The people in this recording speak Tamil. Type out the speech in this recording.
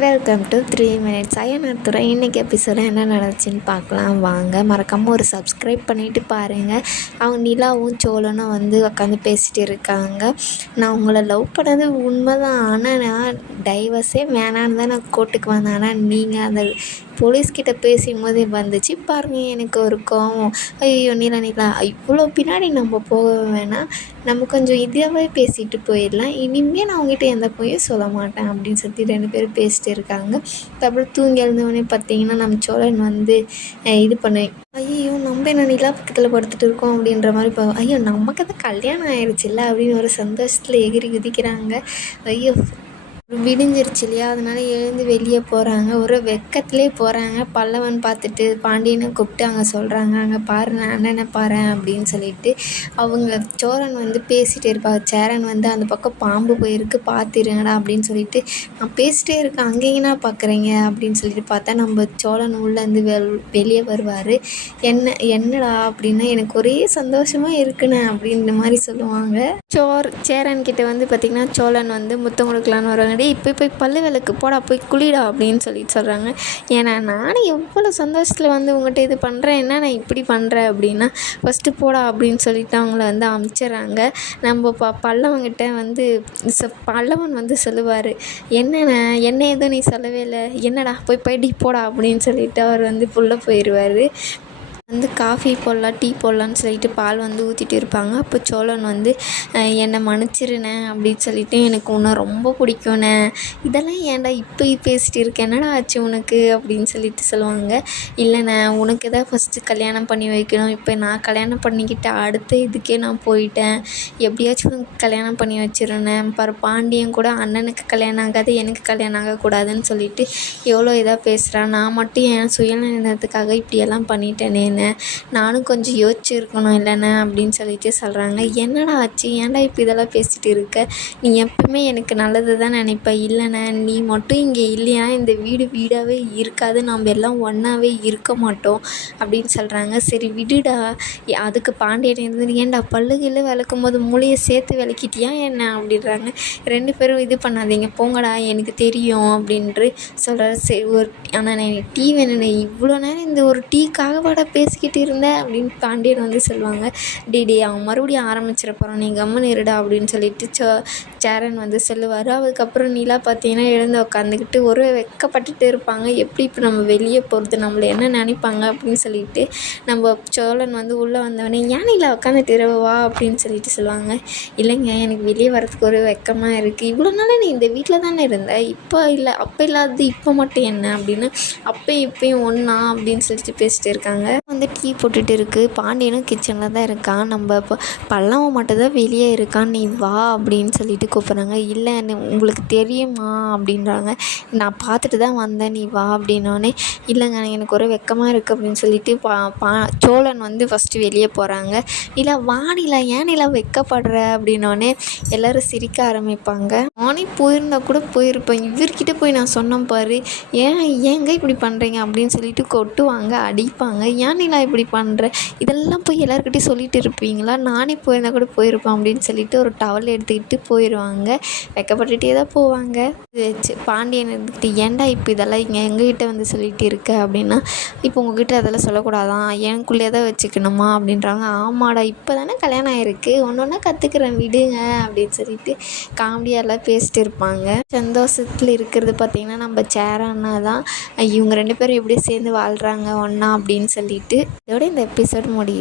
Welcome to 3 minutes ஐயனாத்துறை. இன்றைக்கி எபிசோட என்ன நடந்துச்சுன்னு பார்க்கலாம் வாங்க. மறக்காமல் ஒரு சப்ஸ்கிரைப் பண்ணிவிட்டு பாருங்கள். அவங்க நிலாவும் சோழனும் வந்து உட்காந்து பேசிகிட்டு இருக்காங்க. நான் உங்களை லவ் பண்ணது உண்மை தான், ஆனால் நான் டைவர்ஸே வேணான்னு தான் நான் கோர்ட்டுக்கு வந்தேன். ஆனால் நீங்கள் அந்த போலீஸ்கிட்ட பேசும்போது வந்துச்சு பாருங்கள் எனக்கு ஒரு கோவம். ஐயோ நிலா இவ்வளோ பின்னாடி நம்ம போக வேணாம், நம்ம கொஞ்சம் இதாகவே பேசிட்டு போயிடலாம். இனிமேல் நான் அவங்ககிட்ட எந்த பொய்யும் சொல்ல மாட்டேன் அப்படின்னு சொல்லி 2 பேரும் பேசிட்டு இருக்காங்க. அப்புறம் தூங்கி எழுந்தவொடனே பார்த்தீங்கன்னா நம்ம சோழன் வந்து இது பண்ணேன், ஐயோ நம்ம என்ன நிலா பக்கத்தில் படுத்துட்டு இருக்கோம் அப்படின்ற மாதிரி ஐயோ நமக்கு தான் கல்யாணம் ஆயிடுச்சுல்ல அப்படின்னு ஒரு சந்தோஷத்தில் எகிரி குதிக்கிறாங்க. ஐயோ விடிஞ்சிருச்சு இல்லையா, அதனால் எழுந்து வெளியே போகிறாங்க. ஒரு வெக்கத்திலே போகிறாங்க. பல்லவன் பார்த்துட்டு பாண்டியனை கூப்பிட்டு அங்கே சொல்கிறாங்க, அங்கே பாரு நான் அண்ணனை பாரு அப்படின்னு சொல்லிட்டு. அவங்க சோழன் வந்து பேசிகிட்டே இருப்பாங்க. சேரன் வந்து அந்த பக்கம் பாம்பு போயிருக்கு பார்த்துருங்கடா அப்படின்னு சொல்லிட்டு, நான் பேசிகிட்டே இருக்கேன் அங்கேங்கண்ணா பார்க்குறீங்க அப்படின்னு சொல்லிட்டு பார்த்தா நம்ம சோழன் உள்ளேருந்து வெளியே வருவார். என்னடா அப்படின்னா எனக்கு ஒரே சந்தோஷமாக இருக்குண்ணே அப்படின்ற மாதிரி சொல்லுவாங்க. சேரன் கிட்ட வந்து பார்த்திங்கன்னா சோழன் வந்து முத்தம் கொடுக்கலான்னு வருவாங்க. இப்போ போய் பல்லு விளக்கு போடா, போய் குளிடா அப்படின்னு சொல்கிறாங்க. ஏன்னா நானும் எவ்வளோ சந்தோஷத்தில் வந்து உங்கள்கிட்ட இது பண்ணுறேன், என்ன நான் இப்படி பண்ணுறேன் அப்படின்னா ஃபஸ்ட்டு போடா அப்படின்னு சொல்லிட்டு அவங்கள வந்து அமுச்சிட்றாங்க. நம்ம பல்லவங்கிட்ட வந்து பல்லவன் வந்து சொல்லுவார், என்ன எதுவும் நீ சொல்லவே இல்லை, என்னடா போய் போடா அப்படின்னு சொல்லிட்டு அவர் வந்து புள்ள போயிடுவார். வந்து காஃபி போடலாம் டீ போடலான்னு சொல்லிட்டு பால் வந்து ஊற்றிட்டு இருப்பாங்க. அப்போ சோழன் வந்து என்னை மன்னிச்சிருண்ணே அப்படின்னு சொல்லிட்டு, எனக்கு உன்னை ரொம்ப பிடிக்கும்ண்ணே, இதெல்லாம் ஏன்டா இப்போ பேசிகிட்டு இருக்கேன், என்னடா ஆச்சு உனக்கு அப்படின்னு சொல்லிட்டு சொல்லுவாங்க. இல்லைண்ணே உனக்கு தான் ஃபஸ்ட்டு கல்யாணம் பண்ணி வைக்கணும், இப்போ நான் கல்யாணம் பண்ணிக்கிட்ட அடுத்த இதுக்கே நான் போயிட்டேன், எப்படியாச்சும் கல்யாணம் பண்ணி வச்சிருந்தேன் பாரு, பாண்டியன் கூட அண்ணனுக்கு கல்யாணம் ஆகாது எனக்கு கல்யாணம் ஆகக்கூடாதுன்னு சொல்லிட்டு எவ்வளோ இதாக பேசுகிறான், நான் மட்டும் என் சுயநலத்துக்காக இப்படியெல்லாம் பண்ணிட்டேனே, நானும் கொஞ்சம் யோசிச்சுருக்கணும் இல்லைண்ணே அப்படின்னு சொல்லிட்டு சொல்கிறாங்க. என்னடா ஆச்சு, ஏன்டா இப்போ இதெல்லாம் பேசிகிட்டு இருக்க, நீ எப்பவுமே எனக்கு நல்லது தான் நினைப்ப, இல்லைண்ணே நீ மட்டும் இங்கே இல்லையா இந்த வீடாகவே இருக்காது, நம்ம எல்லாம் ஒன்றாவே இருக்க மாட்டோம் அப்படின்னு சொல்கிறாங்க. சரி விடுடா, அதுக்கு பாண்டியன் இருந்து ஏன்டா பல்லுகளில் விளக்கும் போது மூளையை சேர்த்து விளக்கிட்டியா என்ன அப்படின்றாங்க. 2 பேரும் இது பண்ணாதீங்க போங்கடா எனக்கு தெரியும் அப்படின்ட்டு சொல்கிறாரு. சரி ஒரு ஆனால் நான் டீ வேணுண்ணே, இவ்வளோ நேரம் இந்த ஒரு டீக்காக வாடா பேசிக்கிட்டு இருந்தேன் அப்படின்னு பாண்டியன் வந்து சொல்லுவாங்க. டே அவன் மறுபடியும் ஆரம்பிச்சிட போகிறான், நீ கம்மன் இருடா அப்படின்னு சொல்லிட்டு சேரன் வந்து சொல்லுவார். அதுக்கப்புறம் நிலா பார்த்தீங்கன்னா எழுந்து உட்காந்துக்கிட்டு ஒரு வெக்கப்பட்டுட்டு இருப்பாங்க. எப்படி இப்போ நம்ம வெளியே போகிறது, நம்மளை என்ன நினைப்பாங்க அப்படின்னு சொல்லிட்டு. நம்ம சோழன் வந்து உள்ளே வந்தவொடனே ஏன் நிலா உட்காந்துட்டு வா அப்படின்னு சொல்லிட்டு சொல்லுவாங்க. இல்லைங்க எனக்கு வெளியே வரதுக்கு ஒரு வெக்கமாக இருக்குது, இவ்வளோ நாள் நீ இந்த வீட்டில் தானே இருந்த, இப்போ இல்லை அப்போ இல்லாதது இப்போ மட்டும் என்ன அப்படின்னு, இப்போயும் ஒன்றா அப்படின்னு சொல்லிட்டு பேசிட்டு இருக்காங்க. வந்து டீ போட்டுட்டு இருக்குது. பாண்டியனும் கிச்சனில் தான் இருக்கான். நம்ம இப்போ பல்லவன் மட்டும் தான் வெளியே இருக்கான், நீ வா அப்படின்னு சொல்லிட்டு கூப்பிட்றாங்க. இல்லை உங்களுக்கு தெரியுமா அப்படின்றாங்க. நான் பார்த்துட்டு தான் வந்தேன், நீ வா அப்படின்னோடனே இல்லைங்க எனக்கு ஒரு வெக்கமாக இருக்குது அப்படின்னு சொல்லிட்டு சோழன் வந்து ஃபஸ்ட்டு வெளியே போகிறாங்க. இல்லை வா நிலா, ஏன் நிலா வெக்கப்படுற அப்படின்னோடனே எல்லோரும் சிரிக்க ஆரம்பிப்பாங்க. நானே போயிருந்தா கூட போயிருப்பேன், இவர்கிட்ட போய் நான் சொன்னேன் பாரு, ஏங்க இப்படி பண்ணுறீங்க அப்படின்னு சொல்லிட்டு கொட்டுவாங்க, அடிப்பாங்க. ஏன் நிலா இப்படி பண்ணுற, இதெல்லாம் போய் எல்லாருக்கிட்டையும் சொல்லிட்டு இருப்பீங்களா, நானே போயிருந்தா கூட போயிருப்பேன் அப்படின்னு சொல்லிட்டு ஒரு டவல் எடுத்துக்கிட்டு போயிடுவாங்க. வெக்கப்பட்டுகிட்டே தான் போவாங்க. பாண்டியன் எடுத்துக்கிட்டு ஏன்டா இப்போ இதெல்லாம் எங்ககிட்ட வந்து சொல்லிட்டு இருக்க அப்படின்னா, இப்போ உங்ககிட்ட அதெல்லாம் சொல்லக்கூடாதான், எனக்குள்ளே தான் வச்சுக்கணுமா அப்படின்றாங்க. ஆமாடா இப்போ தானே கல்யாணம் ஆகிருக்கு, ஒன்றா கற்றுக்குறேன் விடுங்க அப்படின்னு சொல்லிட்டு காமெடியெல்லாம் பேசிட்டு இருப்பாங்க. சந்தோஷத்தில் இருக்கிறது பார்த்திங்கன்னா நம்ம சேரன்னா தான். இவங்க 2 பேரும் எப்படி சேர்ந்து வாழ்கிறாங்க ஒன்றா அப்படின்னு சொல்லிட்டு இதோட இந்த எபிசோட் முடியுது.